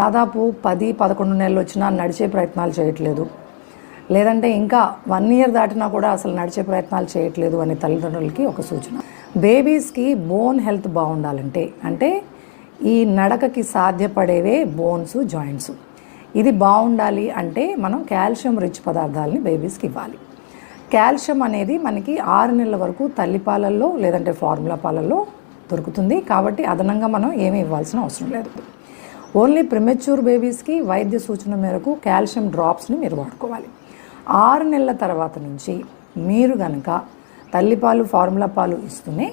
దాదాపు పది పదకొండు నెలలు వచ్చినా నడిచే ప్రయత్నాలు చేయట్లేదు. లేదంటే ఇంకా వన్ ఇయర్ దాటినా కూడా అసలు నడిచే ప్రయత్నాలు చేయట్లేదు అనే తల్లిదండ్రులకి ఒక సూచన. బేబీస్కి బోన్ హెల్త్ బాగుండాలంటే అంటే ఈ నడకకి సాధ్యపడేవే బోన్స్ జాయింట్స్. ఇది బాగుండాలి అంటే మనం కాల్షియం రిచ్ పదార్థాలని బేబీస్కి ఇవ్వాలి. కాల్షియం అనేది మనకి ఆరు నెలల వరకు తల్లిపాలల్లో లేదంటే ఫార్ములా పాలల్లో దొరుకుతుంది. కాబట్టి అదనంగా మనం ఏమీ ఇవ్వాల్సిన అవసరం లేదు. ఓన్లీ ప్రిమెచ్యూర్ బేబీస్కి వైద్య సూచన మేరకు కాల్షియం డ్రాప్స్ని మీరు వాడుకోవాలి. ఆరు నెలల తర్వాత నుంచి మీరు గనక తల్లిపాలు ఫార్ములా పాలు ఇస్తూనే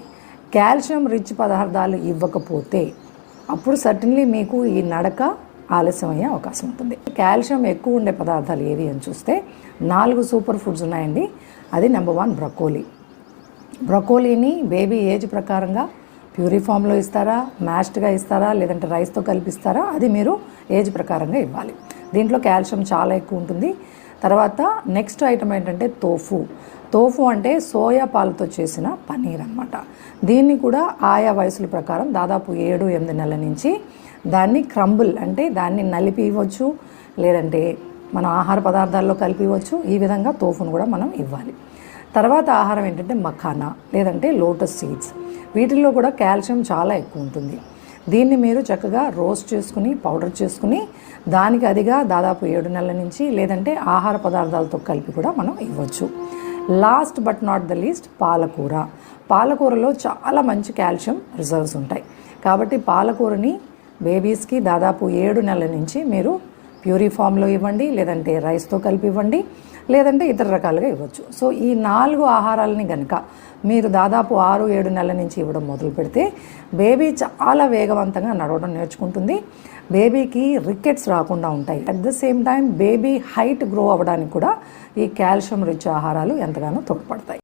కాల్షియం రిచ్ పదార్థాలు ఇవ్వకపోతే అప్పుడు సర్టన్లీ మీకు ఈ నడక ఆలస్యం అయ్యే అవకాశం ఉంటుంది. కాల్షియం ఎక్కువ ఉండే పదార్థాలు ఏవి అని చూస్తే నాలుగు సూపర్ ఫుడ్స్ ఉన్నాయండి. అది నెంబర్ వన్ బ్రకోలీ. బ్రకోలీని బేబీ ఏజ్ ప్రకారంగా ప్యూరీ ఫామ్లో ఇస్తారా? మ్యాష్డ్గా ఇస్తారా? లేదంటే రైస్తో కలిపిస్తారా? అది మీరు ఏజ్ ప్రకారంగా ఇవ్వాలి. దీంట్లో కాల్షియం చాలా ఎక్కువ ఉంటుంది. తర్వాత నెక్స్ట్ ఐటమ్ ఏంటంటే తోఫు. తోఫు అంటే సోయా పాలతో చేసిన పనీర్ అన్నమాట. దీన్ని కూడా ఆయా వయసుల ప్రకారం దాదాపు ఏడు ఎనిమిది నెలల నుంచి దాన్ని క్రంబుల్ అంటే దాన్ని నలిపి ఇవ్వచ్చు లేదంటే మన ఆహార పదార్థాల్లో కలిపి ఇవ్వచ్చు. ఈ విధంగా తోఫును కూడా మనం ఇవ్వాలి. తర్వాత ఆహారం ఏంటంటే మఖానా లేదంటే లోటస్ సీడ్స్. వీటిల్లో కూడా కాల్షియం చాలా ఎక్కువ ఉంటుంది. దీన్ని మీరు చక్కగా రోస్ట్ చేసుకుని పౌడర్ చేసుకుని దానికి అదిగా దాదాపు ఏడు నెలల నుంచి లేదంటే ఆహార పదార్థాలతో కలిపి కూడా మనం ఇవ్వచ్చు. Last but not the least పాలకూర. పాలకూరలో చాలా మంచి కాల్షియం రిజర్వ్స్ ఉంటాయి. కాబట్టి పాలకూరని బేబీస్కి దాదాపు ఏడు నెలల నుంచి మీరు ప్యూరీ ఫామ్లో ఇవ్వండి లేదంటే రైస్తో కలిపి ఇవ్వండి లేదంటే ఇతర రకాలుగా ఇవ్వచ్చు. సో ఈ నాలుగు ఆహారాలని కనుక మీరు దాదాపు ఆరు ఏడు నెలల నుంచి ఇవ్వడం మొదలు పెడితే బేబీ చాలా వేగవంతంగా నడవడం నేర్చుకుంటుంది. బేబీకి రికెట్స్ రాకుండా ఉంటాయి. At the same time baby height grow అవ్వడానికి కూడా ఈ కాల్షియం రిచ్ ఆహారాలు ఎంతగానో తోడ్పడతాయి.